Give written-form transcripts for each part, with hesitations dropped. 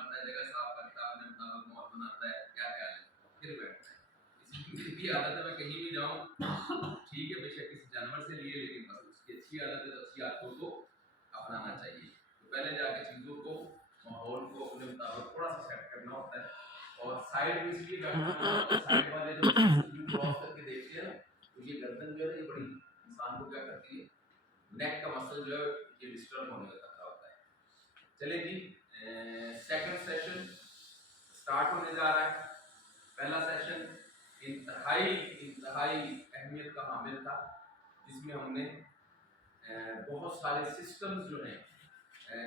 مارتا ہے, جگہ صاف کرتا ہے, اپنے مطابق ماحول بناتا ہے, کیا خیال ہے, پھر بیٹھتا ہے. اس کی عادت ہے میں کہیں بھی جاؤں, ٹھیک ہے بے شک کسی جانور سے لیے, لیکن بس اس کی اچھی عادت ہے تو اچھی عادتوں کو اپنانا چاہیے. تو پہلے جا کے چیزوں کو, ماحول کو اپنے مطابق تھوڑا سا سیٹ کرنا ہوتا ہے. اور سائڈ میں اس لیے بیٹھنا ہوتا ہے, سائڈ والے جو کراس کر کے دیکھتے ہیں نا, تو یہ گردن جو ہے یہ بڑی انسان کو کیا کرتی ہے, نیک کا مسل جو ہے یہ ڈسٹرب ہونے کا خطرہ ہوتا ہے. چلے جی, سیکنڈ سیشن سٹارٹ ہونے جا رہا ہے. پہلا سیشن انتہائی اہمیت کا حامل تھا, جس میں ہم نے بہت سارے سسٹمز جو ہیں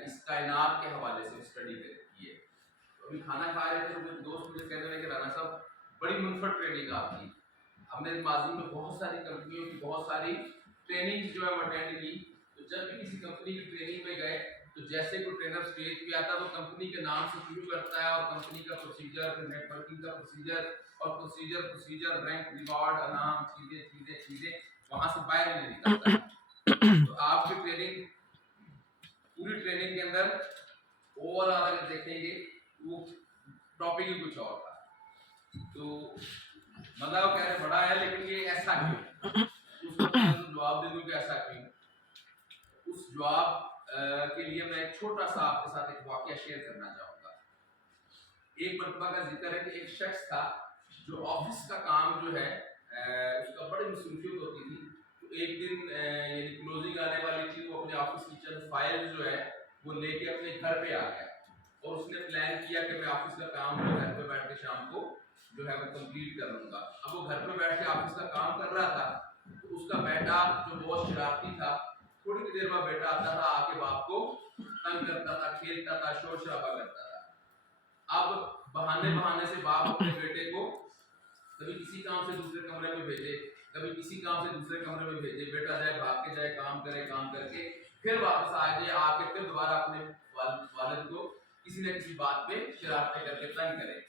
اس کائنات کے حوالے سے اسٹڈی کی ہے. ابھی کھانا کھا رہے تھے تو میرے دوست مجھے کہہ رہے ہیں کہ رانا صاحب بڑی منفرد ٹریننگ آپ کی, ہم نے ماضی میں بہت ساری کمپنیوں کی بہت ساری ٹریننگ جو ہے اٹینڈ کی. تو جب بھی کسی کمپنی کی ٹریننگ میں گئے تو جیسے کوئی ٹرینر اسٹیج پہ آتا تو کمپنی کے نام سے شروع کرتا ہے, اور کمپنی کا پروسیجر, نیٹ ورکنگ کا پروسیجر, اور پروسیجر رینک ریوارڈ انعام چیزیں وہاں سے باہر نہیں نکلتا ہے. تو آپ کی ٹریننگ, پوری ٹریننگ کے اندر اوور آل اگر دیکھیں گے وہ ٹاپک ہی کچھ اور تھا. تو مزہ کہہ رہے بڑا ہے, لیکن یہ ایسا کیوں, اس وقت میں جواب دے دوں کہ ایسا کیوں. اس جواب کے لیے میں ایک چھوٹا سا آپ کے ساتھ ایک واقعہ شیئر کرنا چاہوں گا. ایک مرتبہ کا ذکر ہے کہ ایک شخص تھا جو آفس کا کام جو ہے اس کا بڑی مصروفیت ہوتی تھی. تو ایک دن یعنی کلوزنگ آنے والی تھی, وہ اپنے آفس کی چند فائل جو ہے وہ لے کے اپنے گھر پہ آ گیا, اور اس نے پلان کیا کہ میں آفس کا کام جو گھر پہ بیٹھ کے شام کو جو ہے وہ کمپلیٹ کر لوں گا. اب وہ گھر پہ بیٹھ کے آفس کا کام کر رہا تھا, تو اس کا بیٹا جو بہت شرارتی تھا, تھوڑی دیر بعد بیٹا آتا تھا, آ کے باپ کو تنگ کرتا تھا, کھیلتا تھا, شور شرابہ کرتا تھا. اب بہانے سے باپ اپنے بیٹے کو کبھی کسی کام سے دوسرے کمرے میں بھیجے, کبھی کسی کام سے دوسرے کمرے میں بھیجے, بیٹا جائے بھاگ کے جائے, کام کرے, کام کر کے پھر واپس آ جائے, آ کے پھر دوبارہ اپنے والد کو کسی نہ کسی بات پہ شرارتیں کر کے تنگ کرے.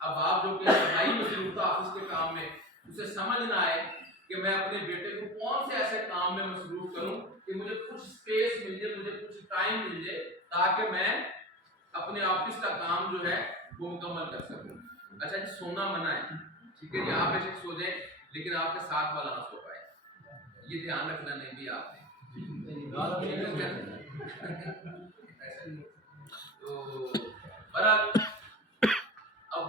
اب باپ جو کہ بھائی مصروف تھا آفس کے کام میں, اسے سمجھ نہ آئے کہ میں اپنے بیٹے کو کون سے ایسے کام میں مصروف کروں کہ مجھے کچھ سپیس مل جائے, مجھے کچھ ٹائم مل جائے, تاکہ میں اپنے آفس کا کام جو ہے وہ مکمل کر سکوں. اچھا جی, سونا منع ہے, ٹھیک ہے جی, آپ بے شک سو جائیں, لیکن آپ کے ساتھ والا نہ سو پائے, یہ دھیان رکھنا نہیں بھی آپ نے. تو برحال اب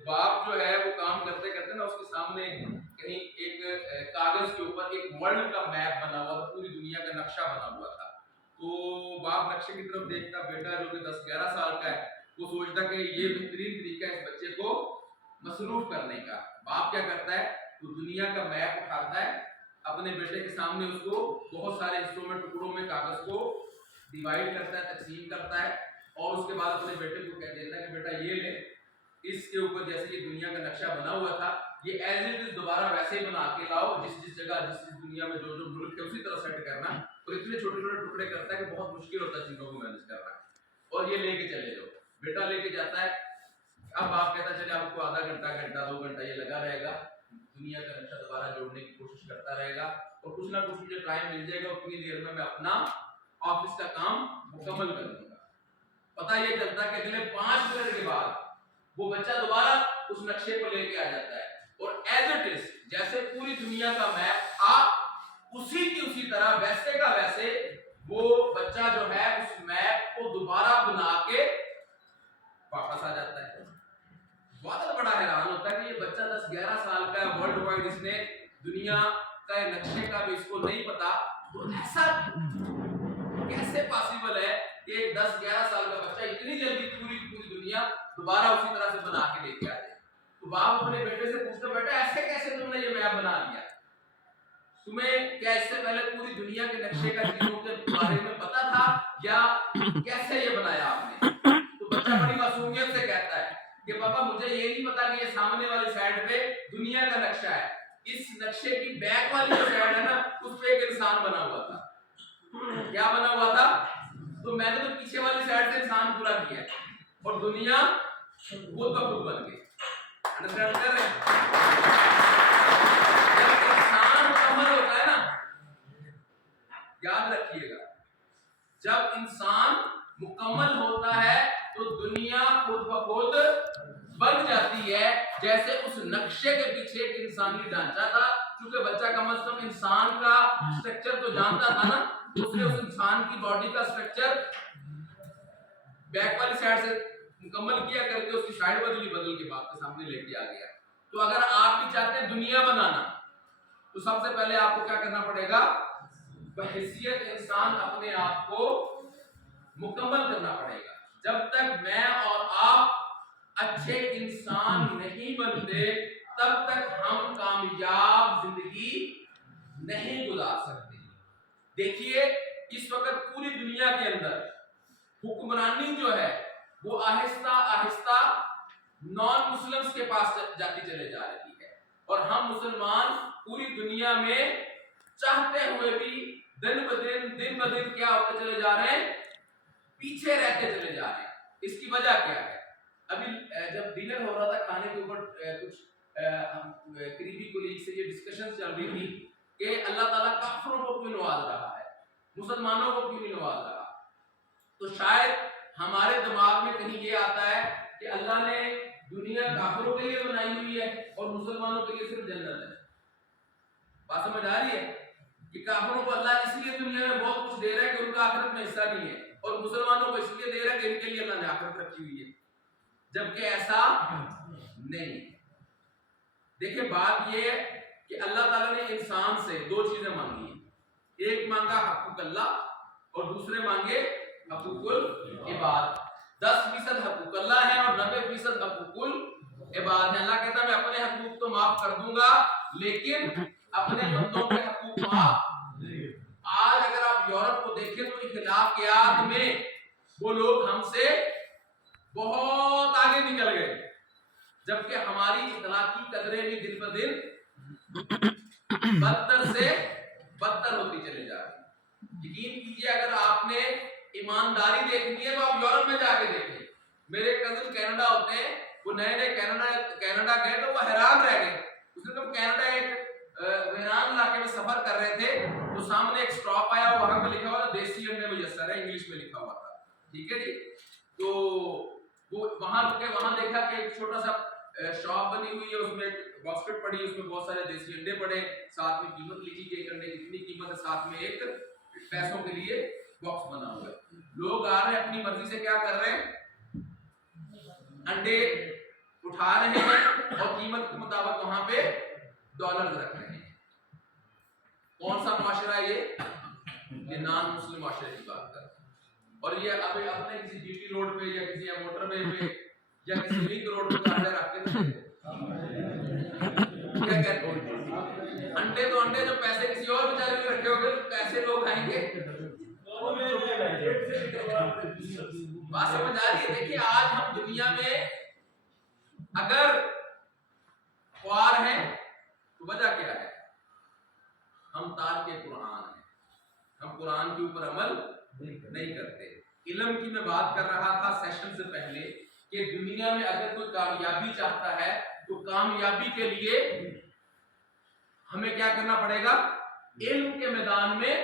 باپ جو ہے وہ کام کرتے کرتے نا, اس کے سامنے کہیں ایک کاغذ کے اوپر ایک ورلڈ کا میپ بنا ہوا تھا, پوری دنیا کا نقشہ بنا ہوا تھا. تو باپ نقشے کی طرف دیکھتا, بیٹا جو کہ 10-11 سال کا ہے وہ سوچتا کہ یہ بہترین طریقہ ہے اس بچے کو مصروف کرنے کا. باپ کیا کرتا ہے, وہ دنیا کا میپ اٹھاتا ہے, اپنے بیٹے کے سامنے اس کو بہت سارے حصوں میں, ٹکڑوں میں کاغذ کو ڈیوائیڈ کرتا ہے, تقسیم کرتا ہے, اور اس کے بعد اپنے بیٹے کو کہہ دیتا ہے کہ بیٹا یہ لے, اس کے اوپر جیسے یہ دنیا کا نقشہ بنا ہوا تھا, یہ ایز اٹ از دوبارہ ویسے ہی بنا کے لاؤ, جس جگہ جس دنیا میں جو ملک ہے اسی طرح سیٹ کرنا. اور اتنے چھوٹے چھوٹے ٹکڑے کرتا ہے کہ بہت مشکل ہوتا ہے چیزوں کو مینیج کرنا, اور یہ لے کے چلے جاؤ. بیٹا لے کے جاتا ہے. اب آپ کہتا چلے آپ کو آدھا گھنٹہ 2 گھنٹہ یہ لگا رہے گا, دنیا کا نقشہ دوبارہ جوڑنے کی کوشش کرتا رہے گا, اور کچھ نہ کچھ مجھے ٹائم مل جائے گا, اتنی دیر میں اپنا آفس کا کام مکمل کر دوں گا. پتہ یہ چلتا کہ اگلے 5 منٹ کے بعد وہ بچہ دوبارہ اس نقشے کو لے کے آ جاتا ہے, اور ایز اٹ از جیسے پوری دنیا کا میپ تھا اسی کی اسی طرح ویسے کا ویسے وہ بچہ جو ہے اس میپ کو دوبارہ بنا کے واپس آ جاتا ہے. بہت بڑا حیران ہوتا ہے کہ یہ بچہ 10-11 سال کا ہے, ورلڈ وائڈ اس نے دنیا کا نقشے کا بھی اس کو نہیں پتا, تو ایسا کیسے پاسبل ہے کہ ایک 10-11 سال کا بچہ اتنی جلدی پوری دنیا دوبارہ اسی طرح سے بنا کے لے کے آ جائے. تو باپ اپنے بیٹے سے پوچھتا, بیٹا ایسے کیسے تم نے یہ میپ بنا لیا, تمہیں کیا اس سے پہلے پوری دنیا کے نقشے کا چیزوں کے بارے میں پتا تھا, یا کیسے یہ بنایا آپ نے؟ تو بچہ بڑی معصومیت سے کہتا ہے کہ پاپا مجھے یہ نہیں پتا کہ یہ سامنے والی سائڈ پہ دنیا کا نقشہ ہے, اس نقشے کی بیک والی جو سائڈ ہے نا اس پہ ایک انسان بنا ہوا تھا. کیا بنا ہوا تھا؟ تو میں نے تو پیچھے والی سائڈ سے انسان پورا کیا اور دنیا خود بخود بن گئی. انڈرسٹینڈ کر رہے ہیں؟ جب انسان مکمل ہوتا ہے نا, یاد رکھیے گا, جب انسان مکمل ہوتا ہے تو دنیا خود بخود بن جاتی ہے، جیسے اس نقشے کے پیچھے ایک انسانی ڈھانچہ تھا. چونکہ بچہ کم از کم انسان کا سٹرکچر تو جانتا تھا نا، اس نے اس انسان کی باڈی کا سٹرکچر بیک والی سائڈ سے مکمل کیا کر کے اس کی سائڈ بدل کے باپ کے سامنے لے کے آ گیا. تو اگر آپ بھی چاہتے ہیں دنیا بنانا تو سب سے پہلے آپ کو کیا کرنا پڑے گا؟ بحیثیت انسان اپنے آپ کو مکمل کرنا پڑے گا. جب تک میں اور آپ اچھے انسان نہیں بنتے تب تک ہم کامیاب زندگی نہیں گزار سکتے. دیکھیے اس وقت پوری دنیا کے اندر حکمرانی جو ہے وہ آہستہ آہستہ نان مسلمز کے پاس جاتی چلے جا رہی ہے، اور ہم مسلمان پوری دنیا میں چاہتے ہوئے بھی دن بدن کیا ہوتے چلے جا رہے ہیں؟ پیچھے رہتے چلے جا رہے ہیں. اس کی وجہ کیا ہے؟ ابھی جب ڈنر ہو رہا تھا کھانے کے اوپر کچھ قریبی کولیگ سے یہ ڈسکشن چل رہی تھی کہ اللہ تعالیٰ کافروں کو کیوں نواز رہا ہے، مسلمانوں کو کیوں نہیں نواز رہا. تو شاید ہمارے دماغ میں کہیں یہ آتا ہے کہ اللہ نے دنیا کافروں کے لیے بنائی ہوئی ہے اور مسلمانوں کے لیے صرف جنت ہے. بات سمجھ آ رہی ہے کہ کافروں کو اللہ اس لیے دنیا میں بہت کچھ دے رہا ہے کہ ان کا آخرت میں حصہ نہیں ہے، اور مسلمانوں کو اس لیے دے رہا ہے کہ ان کے لیے اللہ نے آخرت رکھی ہوئی ہے، جبکہ ایسا نہیں. دیکھیں بات یہ ہے کہ اللہ تعالیٰ نے انسان سے دو چیزیں مانگی ہیں. ایک مانگا حقوق اللہ اور دوسرے مانگے حقوق العباد. 10% حقوق اللہ ہے اور 90% حقوق العباد ہے. اللہ کہتا ہے میں اپنے حقوق تو معاف کر دوں گا لیکن اپنے بندوں کے حقوق معاف. آج اگر آپ یورپ کو دیکھیں تو اخلاقیات میں وہ لوگ ہم سے بہت آگے نکل گئے، جبکہ ہماری اخلاقی قدریں بھی دن بدن بدتر سے بدتر ہوتی چلے جا رہی. یقین کیجئے اگر آپ نے ایمانداری دیکھنی ہے تو آپ یورپ میں جا کے دیکھیں. میرے کزن کینیڈا ہوتے ہیں، وہ نئے کینیڈا گئے تو وہ حیران رہ گئے. اس نے جب کینیڈا ایک ویران علاقے میں سفر کر رہے تھے تو سامنے ایک سٹاپ آیا، وہاں پہ لکھا ہوا تھا دیسی انڈے میسر ہے، انگلش میں لکھا ہوا تھا. ٹھیک ہے جی. تو وہ وہاں رکے، وہاں دیکھا کہ ایک چھوٹا سا شاپ بنی ہوئی ہے، اس میں ایک باسکٹ پڑی، اس میں بہت سارے دیسی انڈے پڑے، ساتھ میں قیمت لکھی کہ ایک انڈے کتنی قیمت ہے، ساتھ میں ایک پیسوں کے لیے باکس بنا ہوا ہے. لوگ آ رہے ہیں اپنی مرضی سے کیا کر رہے ہیں؟ انڈے اٹھا رہے ہیں اور قیمت کے مطابق وہاں پہ ڈالر رکھ رہے ہیں. کون سا معاشرہ ہے یہ نان مسلم معاشرے کی بات کر. اور یہ اب اپنے کسی جی ٹی روڈ پہ یا کسی موٹر وے پہ یا کسی لنک روڈ پہ انڈے رکھ کے کیا کہتے ہیں؟ انڈے تو انڈے، جو پیسے کسی اور بیچارے نے رکھے ہوگے تو پیسے لوگ کھائیں گے. بات سمجھ آ رہی ہے؟ دیکھیے آج ہم دنیا میں اگر خوار ہیں تو وجہ کیا ہے؟ ہم تارک قرآن ہیں، ہم قرآن کے اوپر عمل نہیں کرتے. علم کی میں بات کر رہا تھا سیشن سے پہلے کہ دنیا میں اگر کوئی کامیابی چاہتا ہے تو کامیابی کے لیے ہمیں کیا کرنا پڑے گا؟ علم کے میدان میں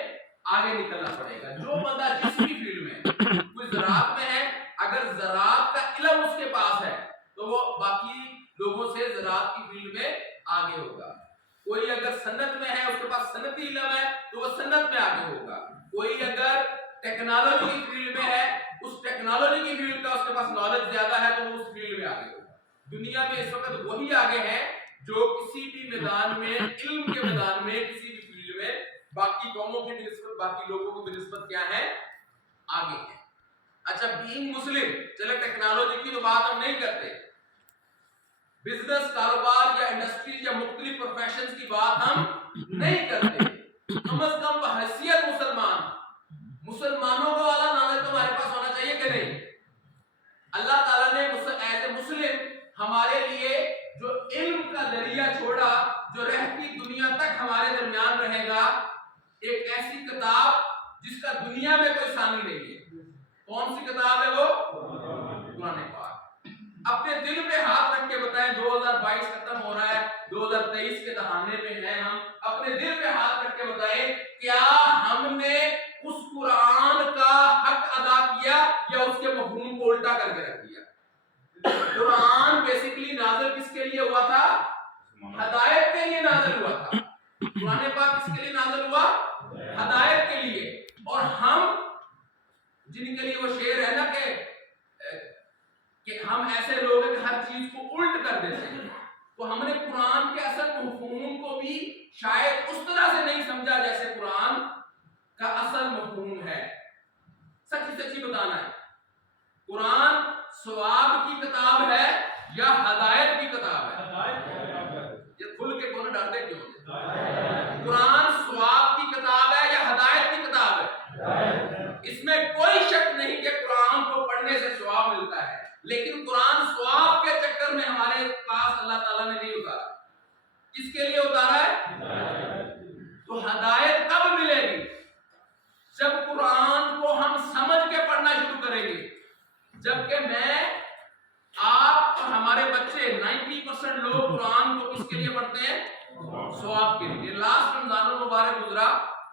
آگے نکلنا پڑے گا. جو بندہ جس بھی فیلڈ میں، کوئی زراعت میں ہے، اگر زراعت کا علم اس کے پاس ہے تو وہ باقی لوگوں سے زراعت کی فیلڈ میں آگے ہوگا. کوئی اگر صنعت میں ہے، اس کے پاس صنعتی علم ہے تو وہ صنعت میں آگے ہوگا. کوئی اگر ٹیکنالوجی کی فیلڈ میں ہے، اس ٹیکنالوجی کی فیلڈ کا اس کے پاس نالج زیادہ ہے تو وہ اس فیلڈ میں آگے ہوگا. دنیا میں اس وقت وہی آگے ہیں جو کسی بھی میدان میں، علم کے میدان میں، کسی بھی فیلڈ میں باقی قوموں کی بنسبت، باقی لوگوں کی بنسبت کیا ہے؟ آگے ہیں. اچھا بینگ مسلم، چلے ٹیکنالوجی کی تو بات ہم نہیں کرتے، بزنس، کاروبار یا انڈسٹری یا مختلف پروفیشنز کی بات ہم نہیں کرتے. کم از کم بحیثیت مسلمانوں کا والا نالج تو ہمارے پاس ہونا چاہیے کہ نہیں؟ اللہ تعالیٰ نے ایز اے مسلم ہمارے لیے جو علم کا ذریعہ چھوڑا، جو رہتی دنیا تک ہمارے درمیان رہے گا، ایک ایسی کتاب جس کا دنیا میں کوئی ثانی نہیں ہے. کون سی کتاب ہے وہ؟ قرآن پاک. اپنے دل پہ ہاتھ رکھ کے بتائیں، 2022 ختم ہو رہا ہے، 2023 کے دہانے میں ہیں ہم. اپنے دل پہ ہاتھ رکھ کے بتائیں کیا ہم نے اس قرآن کا حق ادا کیا یا اس کے مفہوم کو الٹا کر کے رکھ دیا؟ قرآن بیسیکلی نازل کس کے لیے ہوا تھا؟ ہدایت کے لیے نازل ہوا تھا. قرآن پاک کس کے لیے نازل ہوا؟ ہدایت کے لیے. اور ہم جن کے لیے وہ شعر ہے نا کہ ہم ایسے لوگ ہیں کہ ہر چیز کو الٹ کر دیتے ہیں، تو ہم نے قرآن کے اصل مفہوم کو بھی شاید اس طرح سے نہیں سمجھا جیسے قرآن کا اصل مفہوم ہے. سچی سچی بتانا ہے، قرآن ثواب کی کتاب ہے یا ہدایت کی کتاب ہے؟ یہ کھل کے کون ڈرتے کیوں؟ قرآن ثواب کی کتاب ہے یا ہدایت کی کتاب ہے؟ اس میں کوئی شک نہیں کہ قرآن کو پڑھنے سے ثواب ملتا ہے، لیکن قرآن ثواب کے چکر میں ہمارے پاس اللہ تعالیٰ نے نہیں اتارا. کس کے لیے اتارا ہے؟ تو ہدایت کب ملے گی؟ جب قرآن کو ہم سمجھ کے پڑھنا شروع کریں گے. جبکہ میں، آپ اور ہمارے بچے 90% لوگ قرآن کو کس کے لیے پڑھتے ہیں؟ ثواب کے لیے. لاسٹ رمضان المبارک گزرا،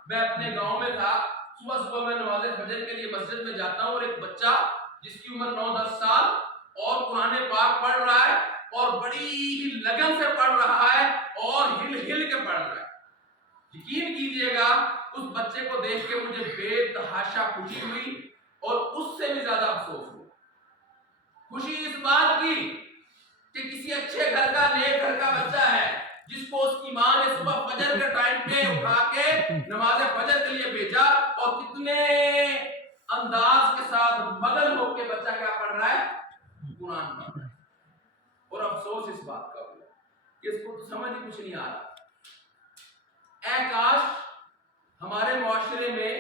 میں اپنے گاؤں میں تھا. صبح میں نماز فجر کے لیے مسجد میں جاتا ہوں، اور ایک بچہ جس کی عمر 9-10 سال اور قرآن پاک پڑھ رہا ہے، اور بڑی ہی لگن سے پڑھ رہا ہے اور ہل ہل کے پڑھ رہا ہے. یقین کیجئے گا اس بچے کو دیکھ کے مجھے بے تحاشا خوشی ہوئی، اور اس سے بھی زیادہ افسوس ہوا. خوشی اس بات کی کہ کسی اچھے گھر کا، نیک گھر کا بچہ ہے جس کو اس کی ماں نے صبح فجر کے ٹائم پہ اٹھا کے نماز فجر کے لیے بھیجا، اور کتنے انداز کے ساتھ مگن ہو کے بچہ کیا پڑھ رہا ہے؟ قرآن پڑھ رہا ہے. اور افسوس اس بات کا ہوا کہ اس کو تو سمجھ ہی کچھ نہیں آ رہا. اے کاش ہمارے معاشرے میں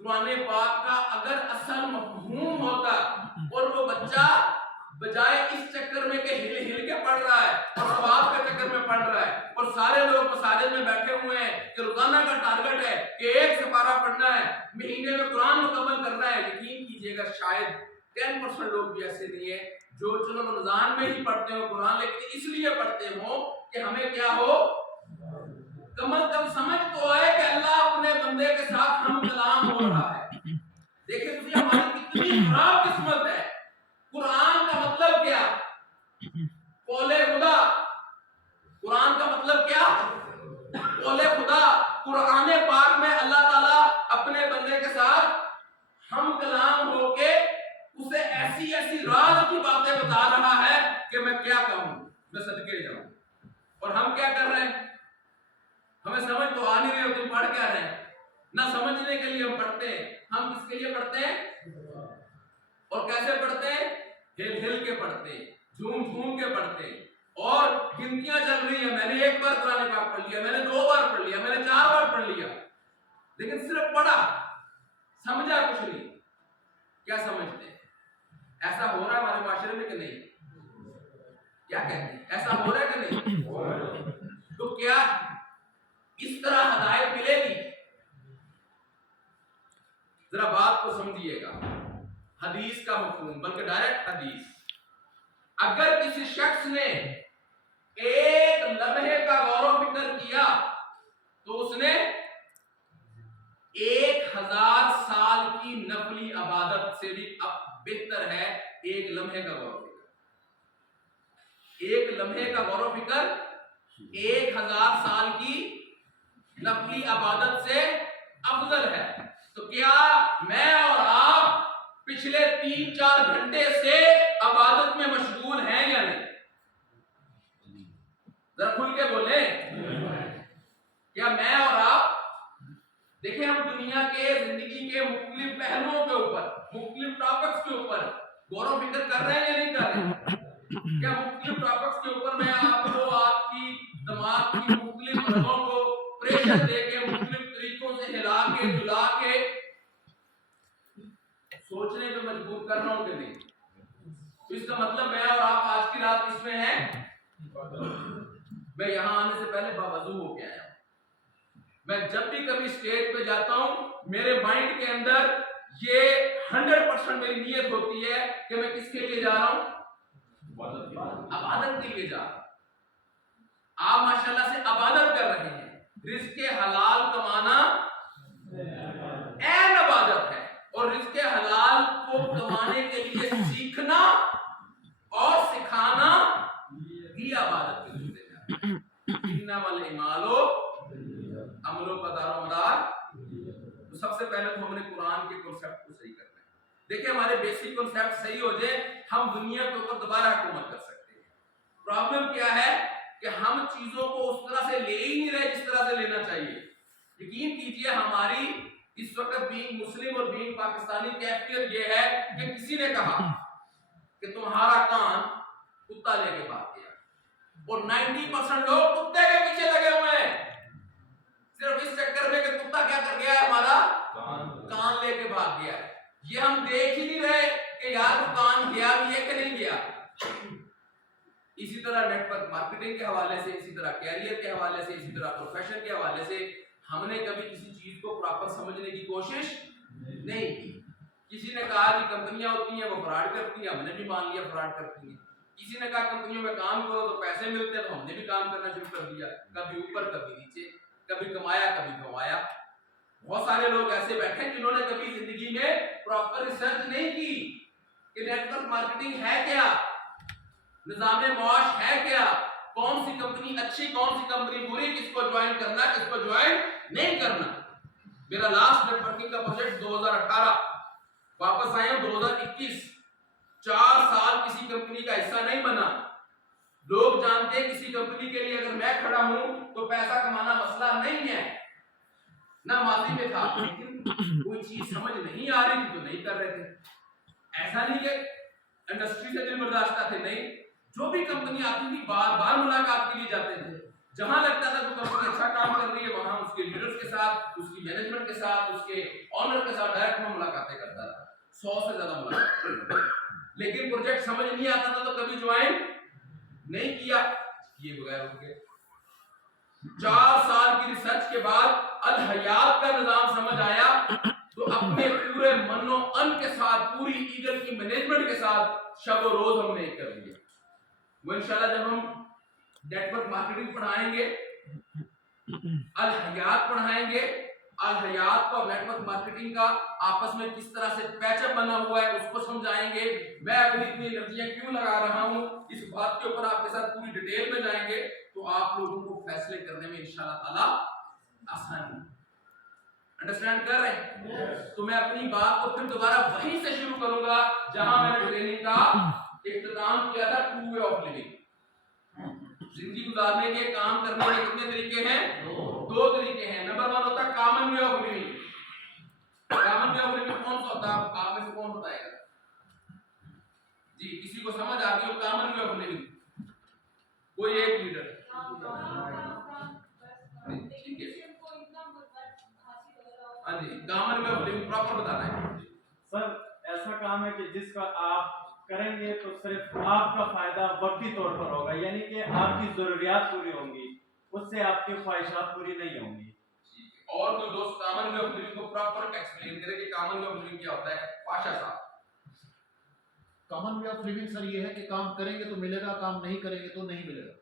قرآن پاک کا اگر اصل مفہوم ہوتا، اور وہ بچہ بجائے اس چکر میں کہ ہل ہل کے پڑھ رہا ہے اور ثواب کے چکر میں پڑھ رہا ہے، اور سارے لوگ مساجد میں بیٹھے ہوئے ہیں کہ روزانہ کا ٹارگٹ ہے کہ 1 سپارہ پڑھنا ہے، مہینے میں قرآن مکمل کرنا ہے. یقین کیجئے گا شاید 10% لوگ بھی ایسے نہیں ہیں جو چلو رمضان میں ہی پڑھتے ہو قرآن، لیکن اس لیے پڑھتے ہو کہ ہمیں کیا ہو، کم از کم سمجھ تو آئے کہ اللہ اپنے بندے کے ساتھ ہم کلام ہو رہا ہے. دیکھیں تجھے ہماری کتنی خراب قسمت ہے. قرآن کا مطلب کیا؟ قول خدا. قرآن کا مطلب کیا؟ قول خدا. قرآن پاک میں اللہ تعالیٰ اپنے بندے کے ساتھ ہم کلام ہو کے اسے ایسی ایسی راز کی باتیں بتا رہا ہے کہ میں کیا کہوں، میں صدقے جاؤں. اور ہم کیا کر رہے ہیں؟ ہمیں سمجھ تو آ نہیں رہی ہو، تم پڑھ کیا رہے ہیں؟ نہ سمجھنے کے لیے ہم پڑھتے ہیں. ہم کس کے لیے پڑھتے ہیں اور کیسے پڑھتے ہیں؟ ہل ہل کے پڑھتے ہیں، جھوم جھوم کے پڑھتے ہیں. اور گنتیاں چل رہی ہیں، میں نے 1 بار قرآن پاک پڑھ لیا، میں نے 2 بار پڑھ لیا، میں نے 4 بار پڑھ لیا، لیکن صرف پڑھا، سمجھا کچھ نہیں. کیا سمجھتے ہیں؟ ایسا ہو رہا ہے ہمارے معاشرے میں کہ نہیں؟ کیا کہتے ہیں؟ ایسا ہو رہا ہے کہ نہیں؟ تو کیا اس طرح ہدایت ملے گی؟ ذرا بات کو سمجھیے گا. حدیث کا مفہوم، بلکہ ڈائریکٹ حدیث. اگر کسی شخص نے ایک لمحے کا غور و فکر کیا تو اس نے 1000 سال کی نفلی عبادت سے بھی اب بہتر ہے ایک لمحے کا غور و فکر. ایک لمحے کا غور و فکر 1000 سال کی نفلی عبادت سے افضل ہے. تو کیا میں اور آپ پچھلے 3-4 گھنٹے سے عبادت میں مشغول ہیں یا نہیں؟ ذرا کھل کے بولیں. کیا میں اور آپ، دیکھیں ہم دنیا کے زندگی کے مختلف پہلوؤں کے اوپر، مختلف ٹاپکس کے اوپر غور و فکر کر رہے ہیں یا نہیں کر رہے ہیں؟ کیا مختلف ٹاپکس کے اوپر میں آپ کو آپ کی دماغ کی مختلف رگوں کو پریشر دے کے مختلف طریقوں سے ہلا کے جلا کے سوچنے پہ مجبور کر رہا ہوں کہ نہیں؟ تو اس کا مطلب میں اور آپ آج کی رات کس میں ہیں؟ میں یہاں آنے سے پہلے باوضو ہو کے آیا ہوں. میں جب بھی کبھی اسٹیج پہ جاتا ہوں میرے مائنڈ کے اندر یہ 100% میری نیت ہوتی ہے کہ میں کس کے لیے جا رہا ہوں؟ عبادت کے لیے جا رہا ہوں. آپ ماشاءاللہ سے عبادت کر رہے ہیں. رزق حلال کمانا عین عبادت ہے، اور رزق حلال کو کمانے کے لیے سیکھنا اور پہلے تو ہم نے قرآن کے کنسپٹ کو صحیح کرنا ہے. دیکھیں ہمارے بیسک کنسپٹ صحیح ہو جائے ہم دنیا کے اوپر دوبارہ حکومت کر سکتے ہیں. پرابلم کیا ہے کہ ہم چیزوں کو اس طرح سے لے ہی نہیں رہے جس طرح سے لینا چاہیے. یقین کیجئے ہماری اس وقت بینگ مسلم اور بینگ پاکستانی کیفیت یہ ہے کہ کسی نے کہا کہ تمہارا کان کتا لے کے بھاگ گیا اور 90% لوگ کتے کے پیچھے لگے ہوئے ہیں صرف اس چکر میں کہ کتا کیا کر گیا ہے ہمارا کان لے کے بھاگ گیا. یہ ہم دیکھ ہی نہیں رہے کہ یار وہ کان گیا بھی ہے کہ نہیں گیا. اسی طرح نیٹ ورک مارکیٹنگ کے حوالے سے, اسی طرح کیریئر کے حوالے سے, اسی طرح پروفیشن کے حوالے سے ہم نے کبھی کسی چیز کو پراپر سمجھنے کی کوشش نہیں کی. کسی نے کہا کہ کمپنیاں ہوتی ہیں وہ فراڈ کرتی ہیں, ہم نے بھی مان لیا فراڈ کرتی ہیں. کسی نے کہا کمپنیوں میں کام کرو تو پیسے ملتے ہیں تو ہم نے بھی کام کرنا شروع کر دیا, کبھی اوپر کبھی نیچے, کبھی کمایا کبھی گنوایا. بہت سارے لوگ ایسے بیٹھے جنہوں نے کبھی زندگی میں پراپر ریسرچ نہیں کی کہ نیٹ ورک مارکیٹنگ ہے کیا, نظام معاش ہے کیا, کون سی کمپنی اچھی کون سی کمپنی بری, کس کو جوائن کرنا کس کو جوائن نہیں کرنا. میرا لاسٹ نیٹ ورکنگ کا پروجیکٹ 2018, واپس آئے 2021, 4 سال کسی کمپنی کا حصہ نہیں بنا. لوگ جانتے ہیں کسی کمپنی کے لیے اگر میں کھڑا ہوں تو پیسہ کمانا مسئلہ نہیں ہے, نہ ماضی میں تھا, لیکن کوئی چیز سمجھ نہیں آ رہی تھی تو نہیں کر رہے تھے. ایسا نہیں کہ انڈسٹری سے دل برداشتہ تھے, نہیں, جو بھی کمپنی آتی تھی بار بار ملاقات کے لیے جاتے تھے. جہاں لگتا تھا کہ کمپنی اچھا کام کر رہی ہے وہاں اس کے لیڈرز کے ساتھ, اس کی مینجمنٹ کے ساتھ, اس کے آنر کے ساتھ ڈائریکٹ میں ملاقاتیں کرتا تھا, 100 سے زیادہ ملاقاتیں. لیکن پروجیکٹ سمجھ نہیں آتا تھا تو کبھی جوائن نہیں کیا, یہ بغیر ہو گئے. 4 سال کی ریسرچ کے بعد الحیات کا نظام سمجھ آیا تو اپنے پورے من و ان کے ساتھ, پوری ایگل کی مینجمنٹ کے ساتھ شب و روز ہم نے کر لیا. وہ انشاءاللہ جب ہم نیٹ ورک مارکیٹنگ پڑھائیں گے, الحیات پڑھائیں گے, الحیات کو نیٹ ورک مارکیٹنگ کا آپس میں کس طرح سے پیچ اپ بنا ہوا ہے اس کو سمجھائیں گے. میں اپنی اتنی انرجیاں کیوں لگا رہا ہوں اس بات کے اوپر آپ کے ساتھ پوری ڈیٹیل میں جائیں گے تو آپ لوگوں کو فیصلے کرنے میں انشاءاللہ تعالی آسانی. انڈرسٹینڈ کر رہے ہیں؟ تو میں اپنی بات کو پھر دوبارہ وہیں سے شروع کروں گا جہاں میں نے ٹریننگ کا اختتام کیا تھا, 2 وے آف لیونگ. زندگی گزارنے کے کام کرنے کے کتنے طریقے ہیں؟ 2 طریقے ہیں. نمبر 1 ہوتا ہے common way of living. Common way of living کون سا ہوتا ہے, آپ میں سے کون بتائے گا؟ جی کسی کو سمجھ آ گئی ہو کامن وے آف لیونگ؟ کوئی ایک لیڈر. ٹھیک ہے, ہاں جی, common way of living proper بتانا ہے. سر ایسا کام ہے کہ جس کا آپ کریں گے تو صرف آپ کا فائدہ وقتی طور پر ہوگا, یعنی کہ آپ کی ضروریات پوری ہوں گی, اس سے آپ کی خواہشات پوری نہیں ہوں گی. اور کوئی دوست کامن وے آف لیونگ کو پراپر ایکسپلین کرے کہ کامن وے آف لیونگ کیا ہوتا ہے. پاشا صاحب. کامن وے آف لیونگ سر یہ ہے کہ کام کریں گے تو ملے گا, کام نہیں کریں گے تو نہیں ملے گا.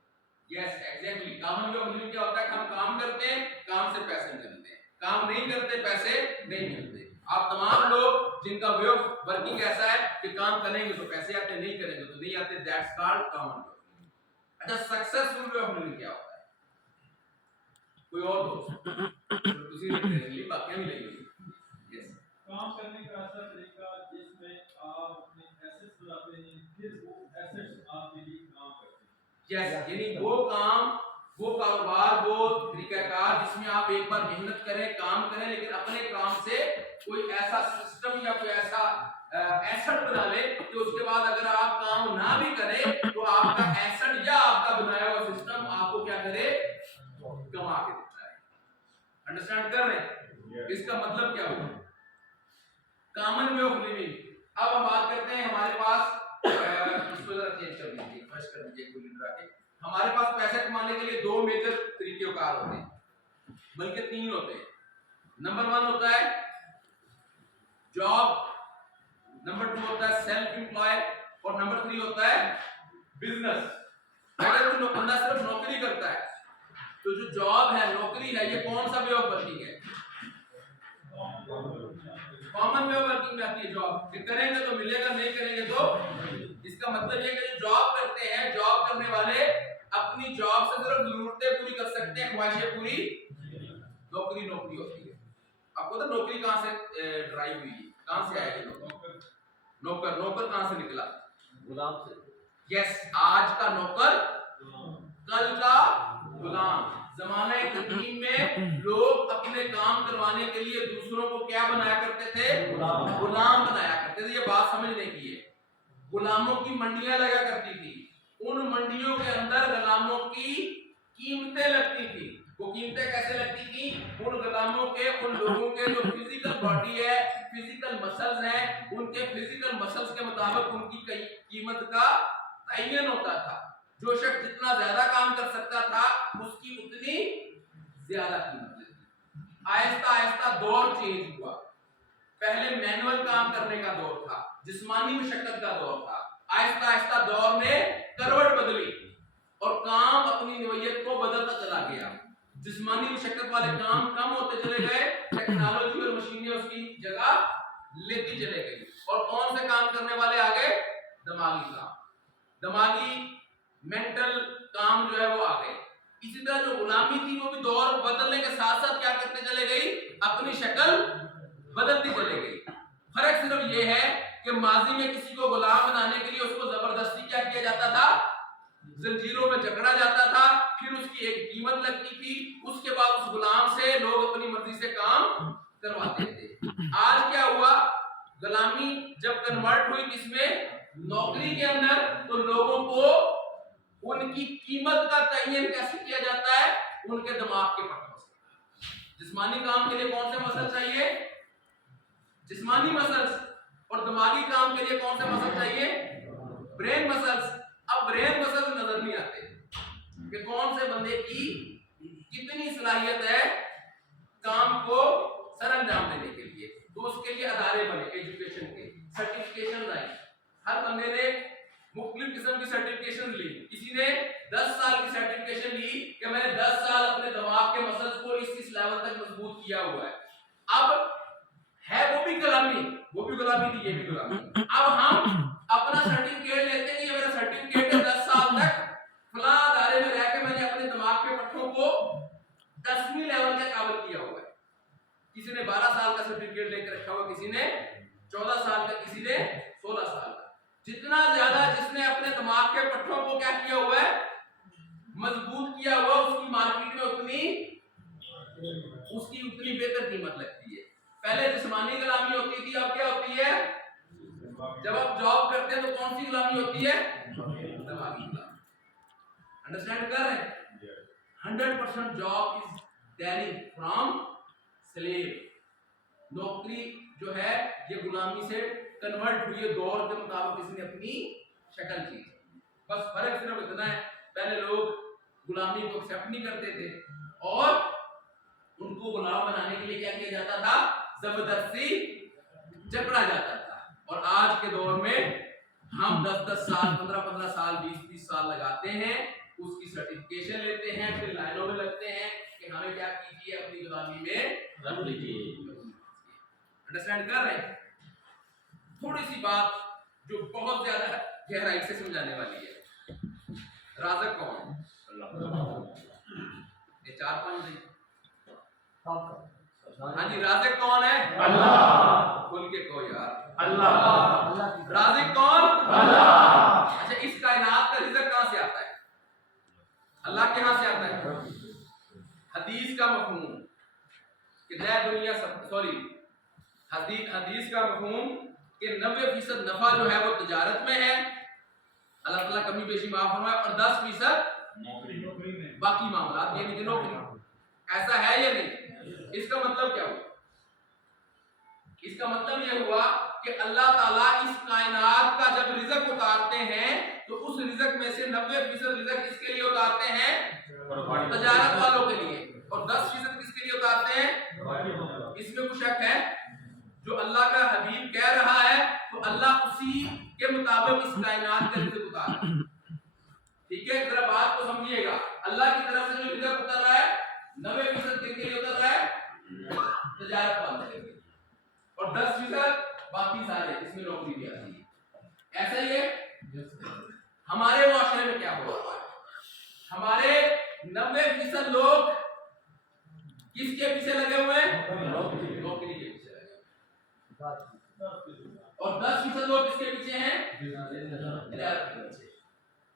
Yes exactly, common way of living کیا ہوتا ہے کہ ہم کام کرتے ہیں, کام سے پیسے ملتے ہیں, کام نہیں کرتے پیسے نہیں ملتے. آپ تمام لوگ جن کا وے آف ورکنگ ایسا ہے کہ کام کریں گے تو پیسے آتے, نہیں کریں گے تو نہیں آتے, that's called common way of living. اچھا سکسیسفل وے آف لیونگ کیا ہوتا ہے؟ کوئی اور دوست کسی نے ٹریننگ لی, باقیاں بھی لیں گے. یس, کام کرنے کا ایسا طریقہ جس میں آپ اپنے ایسٹس بناتے ہیں, پھر وہ ایسٹس آپ کے لیے کام کرتے ہیں. یس, یعنی وہ کام, وہ کاروبار, وہ طریقہ کار جس میں آپ ایک بار محنت کریں, کام کریں, لیکن اپنے کام سے کوئی ایسا سسٹم یا کوئی ایسا ایسٹ بنا لے کہ اس کے بعد اگر آپ کام نہ بھی کریں تو آپ کا ایسٹ یا آپ کا بنایا ہوا سسٹم آپ کو کیا کرے, کما کے دیتا ہے. انڈرسٹینڈ کر رہے ہیں؟ اس کا مطلب کیا ہوگا کامن وے آف لیونگ. اب ہم بات کرتے ہیں ہمارے پاس, اس کو ذرا چینج کر دیجیے, فرش کر دیجیے کوئی لیڈر آ کے. ہمارے پاس پیسے کمانے کے لیے 2 میجر طریقے کار ہوتے ہیں, بلکہ 3 ہوتے ہیں. نمبر 1 ہوتا ہے جاب, نمبر 2 ہوتا ہے سیلف امپلائے, اور نمبر 3 ہوتا ہے بزنس. اگر کوئی بندہ صرف نوکری کرتا ہے تو جو جاب ہے, نوکری ہے, یہ کون سا وے آف ورکنگ ہے؟ کامن وے آف ورکنگ میں آتی ہے جاب. کہ کریں گے تو ملے گا, نہیں کریں گے تو. اس کا مطلب یہ کہ جو جاب کرتے ہیں, جاب کرنے والے اپنی جاب سے صرف ضرورتیں پوری کر سکتے ہیں, خواہشیں پوری. نوکری ہوتی ہے. آپ کو تو نوکری کہاں سے ڈرائیو ہوئی ہے؟ کہاں سے آئے گی نوکر؟ نوکر کہاں سے نکلا؟ غلام سے. یس، آج کا نوکر کل کا غلام. زمانہ قدیم میں لوگ اپنے کام کروانے کے لیے دوسروں کو کیا بنایا کرتے تھے؟ غلام بنایا کرتے تھے. یہ بات سمجھنے کی ہے. غلاموں کی منڈیاں لگا کرتی تھی، ان منڈیوں کے اندر غلاموں کی قیمتیں لگتی تھی. وہ قیمتیں کیسے لگتی تھی؟ ان غلاموں کے، ان لوگوں کے جو فزیکل باڈی ہے، فزیکل مسلز ہیں، ان کے فزیکل مسلز کے مطابق ان کی قیمت کا تعین ہوتا تھا. جو شخص جتنا زیادہ کام کر سکتا تھا اس کی اتنی زیادہ قیمت لگتی. آہستہ آہستہ دور چینج ہوا. پہلے مینول کام کرنے کا دور تھا، جسمانی مشقت کا دور تھا. آہستہ آہستہ دور نے کروٹ بدلی اور کام اپنی نوعیت کو بدلتا چلا گیا. جسمانی مشقت والے کام کم ہوتے چلے گئے، ٹیکنالوجی اور مشینیں اس کی جگہ لیتی چلے گئی. اور کون سے کام کرنے والے آگے؟ دماغی کام، دماغی مینٹل کام جو ہے وہ آگئے. اسی طرح جو غلامی تھی وہ بھی دور بدلنے کے ساتھ ساتھ کیا کرتے چلے گئی؟ اپنی شکل بدلتی چلے گئی. فرق صرف یہ ہے کہ ماضی میں کسی کو غلام بنانے کے لیے اس کو زبردستی کیا کیا جاتا تھا؟ زنجیروں میں جکڑا جاتا تھا، پھر اس کی ایک قیمت لگتی تھی، اس کے بعد اس غلام سے لوگ اپنی مرضی سے کام کرواتے تھے. آج کیا ہوا؟ غلامی جب کنورٹ ہوئی کس میں؟ نوکری کے اندر، تو لوگوں کو ان کی قیمت کا تعین کیسے کیا جاتا ہے؟ ان کے دماغ کے پٹھوں سے. جسمانی کام کے لیے کون سے مسل چاہیے؟ جسمانی مسلز. اور دماغی کام کے لیے کون سے مسل چاہیے؟ Brain muscles. اب برین مسلز نظر نہیں آتے کہ کون سے بندے کی کتنی صلاحیت ہے کام کو سر انجام دینے کے لیے. تو اس کے لیے ادارے بنے ایجوکیشن کے، سرٹیفکیشن آئی. ہر بندے نے مختلف قسم کی سرٹیفکیشن لی. کسی نے 10 سال کی سرٹیفکیشن لی کہ میں نے 10 سال اپنے دماغ کے مسلز کو اس لیول تک مضبوط کیا ہوا ہے. اب ہے وہ بھی غلامی تھی، یہ بھی غلامی. اب ہم اپنا سرٹیفکیٹ لیتے ہیں کہ یہ میرا سرٹیفکیٹ ہے 10 سال تک فلاں ادارے میں رہ کے میں نے اپنے دماغ کے پٹھوں کو 10ویں لیول کے قابل کیا ہوا ہے. کسی نے 12 سال کا سرٹیفکیٹ لے کے رکھا ہوا، کسی نے 14 سال کا، کسی نے 16 سال کا. جتنا زیادہ جس نے اپنے دماغ کے پٹھوں کو کیا کیا ہوا ہے؟ مضبوط کیا ہوا، اس کی مارکیٹ میں اتنی بہتر قیمت لگتی ہے. پہلے جسمانی غلامی ہوتی تھی، اب کیا ہوتی ہے؟ جب آپ جاب کرتے ہیں تو کون سی غلامی ہوتی ہے؟ دماغی غلامی. انڈرسٹینڈ کر رہے ہیں؟ 100% job is daring from slave. نوکری جو ہے یہ غلامی سے کنورٹ ہوئی ہے، دور کے مطابق اس نے اپنی شکل چینج. بس فرق صرف اتنا ہے، پہلے لوگ غلامی کو ایکسپٹ نہیں کرتے تھے اور ان کو غلام بنانے کے لیے کیا کیا جاتا تھا؟ زبردستی جکڑا جاتا تھا. اور آج کے دور میں ہم 10 سال، 15 سال، 20 سال لگاتے ہیں، اس کی سرٹیفکیشن لیتے ہیں، پھر لائنوں میں لگتے ہیں کہ ہمیں کیا کیجیے، اپنی غلامی میں رکھ لیجیے. انڈرسٹینڈ کر رہے ہیں؟ تھوڑی سی بات جو بہت زیادہ گہرائی سے سمجھانے والی ہے. رازق کون؟ یہ 4-5 دن. ہاں جی، رازق کون ہے؟ اللہ. کھل کے کہو یار. اللہ. رازق کون؟ اللہ. اچھا، اس کائنات کا رزق کہاں سے آتا ہے؟ اللہ کے ہاں سے آتا ہے. حدیث کا مفہوم کہ نئے دنیا حدیث کا مفہوم کہ 90% نفع جو ہے وہ تجارت میں ہے، اللہ تعالیٰ کمی بیشی معاف فرمائے، اور 10% نوکری میں، باقی معاملات یعنی کہ نوکری. ایسا ہے یا نہیں؟ اس کا مطلب کیا ہوا؟ اس کا مطلب یہ ہوا کہ اللہ تعالیٰ اس کائنات کا جب رزق اتارتے ہیں تو اس رزق میں سے 90% رزق کس کے لیے اتارتے ہیں؟ تجارت والوں کے لیے. اور 10% کس کے لیے اتارتے ہیں؟ اس میں کچھ شک ہے؟ جو اللہ کا حبیب کہہ رہا ہے تو اللہ اسی کے مطابق اس کائنات کا رزق اتار رہا ہے. ٹھیک ہے، ذرا بات کو سمجھیے گا. اللہ کی طرف سے جو رزق اتر رہا ہے 90% کے لیے اتر رہا ہے تجارت والوں کے لیے، اور 10% باقی سارے، اس میں نوکری بھی آتی ہے. ایسا ہی ہے ہمارے معاشرے میں کیا ہو رہا ہے؟ ہمارے 90% لوگ کس کے پیچھے لگے ہوئے ہیں؟ اور 10% لوگ کس کے پیچھے ہیں؟ تجارت کے پیچھے.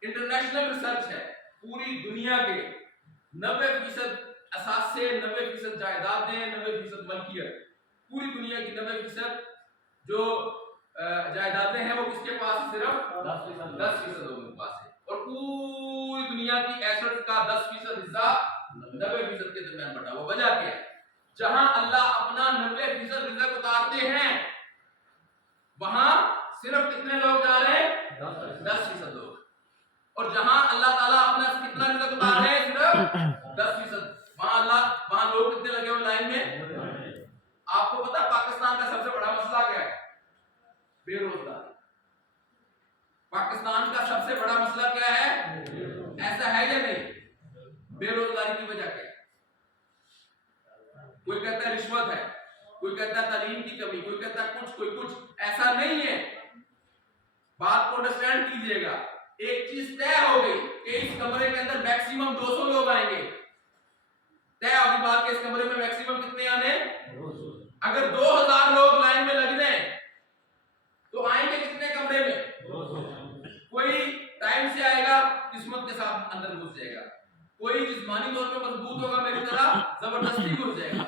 انٹرنیشنل ریسرچ ہے پوری دنیا کے 90% اثاثے، 90% جائیدادیں، 90% ملکیت، پوری دنیا کی 90% جو جائیدادیں ہیں وہ کس کے پاس؟ صرف 10% لوگوں کے پاس ہے. اور پوری دنیا کی ایسٹ کا 10% حصہ 90% کے درمیان بٹا ہوا. وجہ کیا ہے؟ جہاں اللہ اپنا 90% رزق اتارتے ہیں وہاں صرف کتنے لوگ جا رہے ہیں؟ 10% لوگ. اور جہاں اللہ تعالیٰ اپنا کتنا رزق اتار رہے ہیں؟ صرف 10%. وہاں لوگ کتنے لگے ہوئے لائن میں؟ آپ کو پتا پاکستان کا سب سے بڑا مسئلہ کیا ہے؟ بے روزگاری. پاکستان کا سب سے بڑا مسئلہ کیا ہے؟ ایسا ہے یا نہیں؟ بے روزگاری کی وجہ کیا ہے؟ کوئی کہتا ہے رشوت ہے، کوئی کہتا ہے تعلیم کی کمی، کوئی کہتا ہے کچھ، کوئی کچھ. ایسا نہیں ہے. بات کو انڈرسٹینڈ کیجئے گا. ایک چیز طے ہو گئی کہ اس کمرے کے اندر میکسیمم 200 لوگ آئیں گے. طے ہوگی بات کہ اس کمرے میں میکسیمم کتنے آنے؟ اگر 2000 لوگ لائن میں لگ جائیں تو آئیں گے کتنے کمرے میں؟ کوئی ٹائم سے آئے گا، قسمت کے ساتھ اندر گھس جائے گا. کوئی جسمانی طور پہ مضبوط ہوگا میری طرح، زبردستی گھس جائے گا.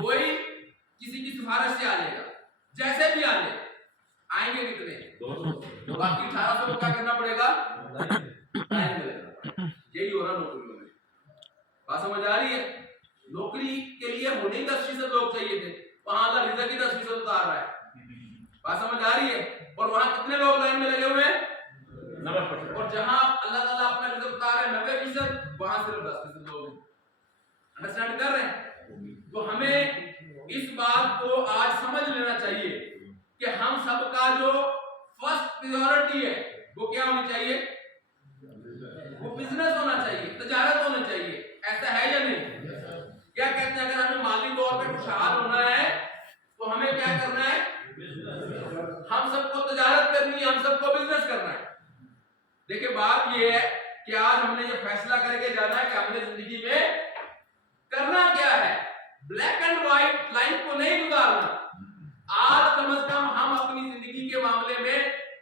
کوئی کسی کی سفارش سے آ جائے گا. جیسے بھی آ جائے آئیں گے کتنے؟ باقی 1800 کو کیا کرنا پڑے گا؟ لائن میں لگنا پڑے گا. یہی ہو رہا نوکریوں میں. بات سمجھ آ رہی ہے؟ نوکری کے لیے ہونے 10% لوگ چاہیے تھے، وہاں اللہ رزق ہی 10% اتار رہا ہے. بات سمجھ آ رہی ہے؟ اور وہاں کتنے لوگ لائن میں لگے ہوئے ہیں؟ 90%. اور جہاں اللہ تعالیٰ اپنا رزق اتار رہا ہے 90%، وہاں صرف 10% لوگ ہیں. انڈرسٹینڈ کر رہے ہیں؟ تو ہمیں اس بات کو آج سمجھ لینا چاہیے کہ ہم سب کا جو فرسٹ پریورٹی ہے وہ کیا ہونی چاہیے؟ وہ بزنس ہونا چاہیے، تجارت ہونا چاہیے. ایسا ہے یا نہیں؟ کیا کہتے ہیں؟ اگر ہمیں مالی طور پہ خوشحال ہونا ہے تو ہمیں کیا کرنا ہے؟ ہم سب کو تجارت کرنی ہے، ہم سب کو بزنس کرنا ہے. دیکھیں بات یہ ہے کہ آج ہم نے یہ فیصلہ کر کے جانا ہے کہ ہم نے زندگی میں کرنا کیا ہے. بلیک اینڈ وائٹ لائن کو نہیں گزارنا. آج کم از کم ہم اپنی زندگی کے معاملے میں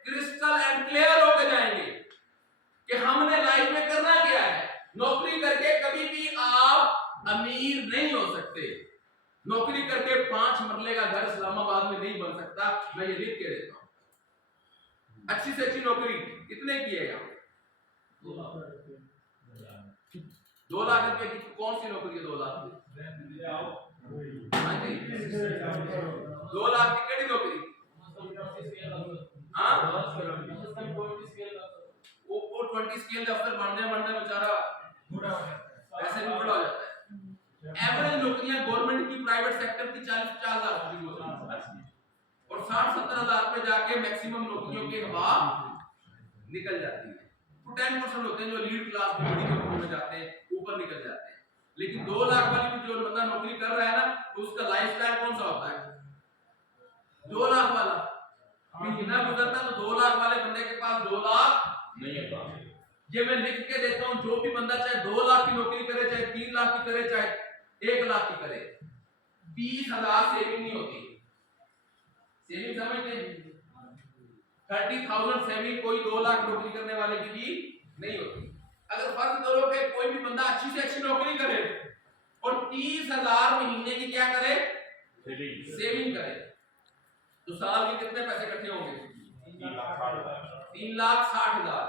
کرسٹل اینڈ کلیئر ہو کے جائیں گے کہ ہم نے لائف میں کرنا کیا ہے. نوکری کر کے کبھی بھی آپ امیر نہیں ہو سکتے. نوکری کر کے 5 مرلے کا گھر اسلام آباد میں نہیں بن سکتا. میں یہ لکھ کے دیتا ہوں. اچھی سے اچھی نوکری کتنے کی ہے یہاں؟ 2 لاکھ روپے کی کون سی نوکری ہے؟ 2 لاکھ 2 لاکھ کی کیڑی نوکری؟ وہ 20 اسکیل افسر بننے بیچارہ ایسے بھی بڑا ہو جاتا ہے. ایوریج نوکریاں گورنمنٹ کی پرائیویٹ سیکٹر کی 40-50 ہزار کی ہوتی ہیں اور 60-70 ہزار پہ جا کے میکسیمم نوکریوں کے ہوا نکل جاتی ہے. 10% ہوتے ہیں جو لیڈ کلاس میں بڑی نوکریوں میں جاتے ہیں، اوپر نکل جاتے ہیں. لیکن 2 لاکھ والی بھی جو بندہ نوکری کر رہا ہے نا تو اس کا لائف سٹائل کون سا ہوتا ہے؟ 2 لاکھ والا مہینہ گزرتا تو 2 لاکھ والے بندے کے پاس 2 لاکھ نہیں ہوتا. یہ میں لکھ کے دیتا ہوں، جو بھی بندہ چاہے 2 لاکھ کی نوکری کرے، چاہے 3 لاکھ کی کرے، چاہے 1 لاکھ کی کرے، 20,000 سیونگ نہیں ہوتی. سیونگ سمجھتے ہیں؟ 30,000 سیونگ کوئی 2 لاکھ نوکری کرنے والے کی بھی نہیں ہوتی. اگر فرض کرو کہ کوئی بھی بندہ اچھی سے اچھی نوکری کرے اور 30,000 مہینے کی کیا کرے؟ سیونگ کرے تو سال کے کتنے پیسے اکٹھے ہوں گے؟ 3,60,000.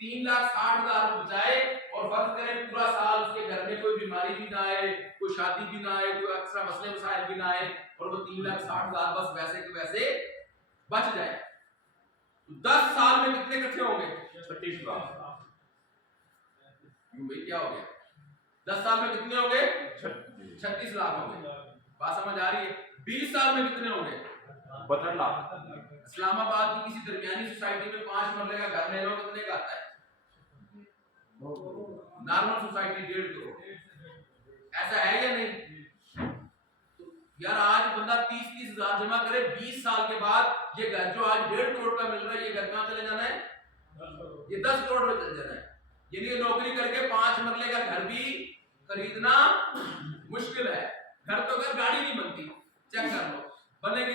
3,60,000 کو بچائے اور فرض کریں پورا سال اس کے گھر میں کوئی بیماری بھی نہ آئے، کوئی شادی بھی نہ آئے، کوئی اکثر مسئلے مسائل بھی نہ آئے اور وہ 3,60,000 بس ویسے کے ویسے بچ جائے. 10 سال میں کتنے اکٹھے ہوں گے؟ 36 لاکھ. بھائی کیا ہو گیا؟ 10 سال میں کتنے ہوں گے؟ 36 لاکھ ہوں گے. بات سمجھ آ رہی ہے؟ 20 سال میں کتنے ہوں گے؟ 72 لاکھ. اسلام آباد کی کسی درمیانی سوسائٹی میں 5 مرلے کا گھر لے لو کتنے کا آتا ہے؟ Normal society 1.5 crore. ایسا ہے یا نہیں؟ یار آج بندہ 30 ہزار جمع کرے، 20 سال کے بعد یہ گھر جو آج 1.5 کروڑ کا مل رہا ہے یہ گھر کہاں چلے جانا ہے؟ یہ 10 کروڑ میں چل جانا ہے. یعنی نوکری کر کے 5 مرلے کا گھر بھی خریدنا مشکل ہے. گھر تو گھر گاڑی نہیں بنتی. چیک کر لو بنے گی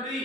3,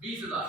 20,000।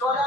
14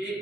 1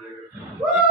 پڑے گا.